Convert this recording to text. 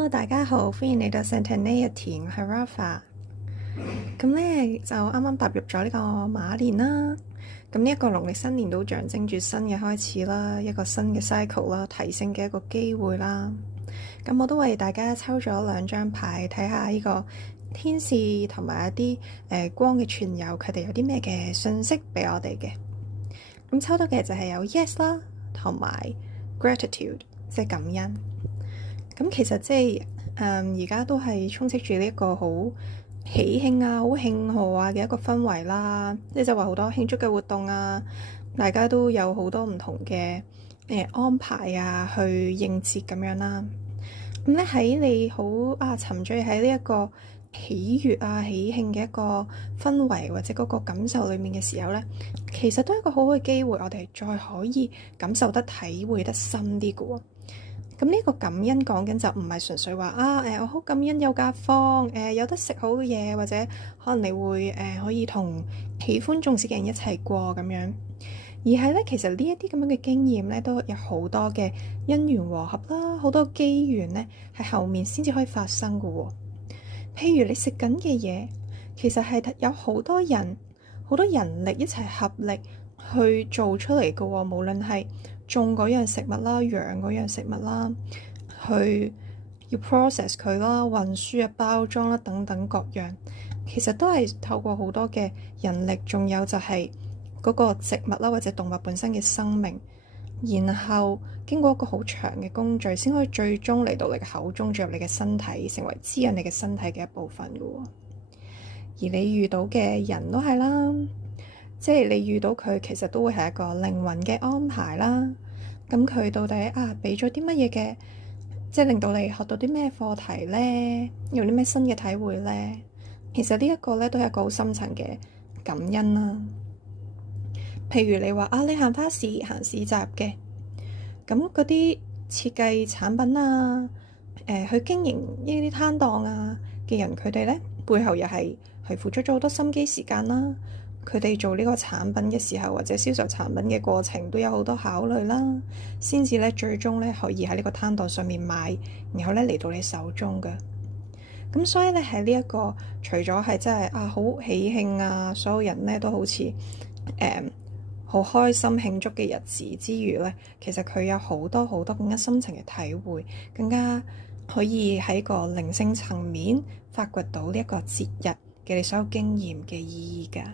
Hello，大家好，歡迎嚟到 Spontaneity，我係 Rafa。咁咧就啱啱踏入咗呢個馬年啦。咁呢一個農曆新年都象徵住新嘅開始啦，一個新嘅 cycle 啦，提升嘅一個機會啦。咁我都為大家抽咗2張牌，睇下呢個天使同埋一啲光嘅傳友，佢哋有啲咩嘅信息俾我哋嘅。咁抽到嘅就係有 Yes 啦，同埋 Gratitude， 即係感恩。咁其實即係而家都係充斥住呢一個好喜慶啊、好慶賀啊嘅一個氛圍啦，即係就話好多慶祝嘅活動啊，大家都有好多唔同嘅安排啊，去應節咁樣啦。咁咧喺你好沉醉喺呢一個喜悅啊、喜慶嘅一個氛圍或者嗰個感受裡面嘅時候咧，其實都係一個好好嘅機會，我哋再可以感受得、體會得深啲嘅喎。咁呢個感恩講緊就唔係純粹話我好感恩有假放，有得食好嘅嘢，或者可能你會可以同喜歡重視嘅人一齊過咁樣，而係咧其實呢一啲咁樣嘅經驗咧，都有好多嘅因緣和合啦，好多機緣咧係後面先至可以發生嘅喎。譬如你食緊嘅嘢，其實係有好多人力一齊合力去做出嚟嘅喎，無論係種嗰樣食物啦、養嗰樣食物啦，去要 process 佢啦、運輸啊、包裝啦等等各樣，其實都係透過好多嘅人力，仲有就係嗰個植物啦或者動物本身嘅生命，然後經過一個好長嘅工序，先可以最終嚟到你嘅口中，進入你嘅身體，成為滋養你嘅身體嘅一部分嘅喎。而你遇到嘅人都係啦。即係你遇到佢，其實都會係一個靈魂嘅安排啦。咁佢到底俾咗啲乜嘢嘅，即係令到你學到啲咩課題呢？有啲咩新嘅體會呢？其實呢一個咧都係一個好深層嘅感恩啦。譬如你話你行花市、行市集嘅，咁嗰啲設計產品啊，去經營呢啲攤檔啊嘅人，佢哋咧背後又係付出咗好多心機時間啦。佢哋做呢個產品嘅時候，或者銷售產品嘅過程，都有好多考慮啦，先至咧最終咧可以喺呢個攤檔上面買，然後咧嚟到你手中嘅。咁所以咧喺呢一個除咗係真係好喜慶啊，所有人咧都好似好開心慶祝嘅日子之餘咧，其實佢有好多好多更加深層嘅體會，更加可以喺個靈性層面發掘到呢一個節日嘅你所有經驗嘅意義㗎。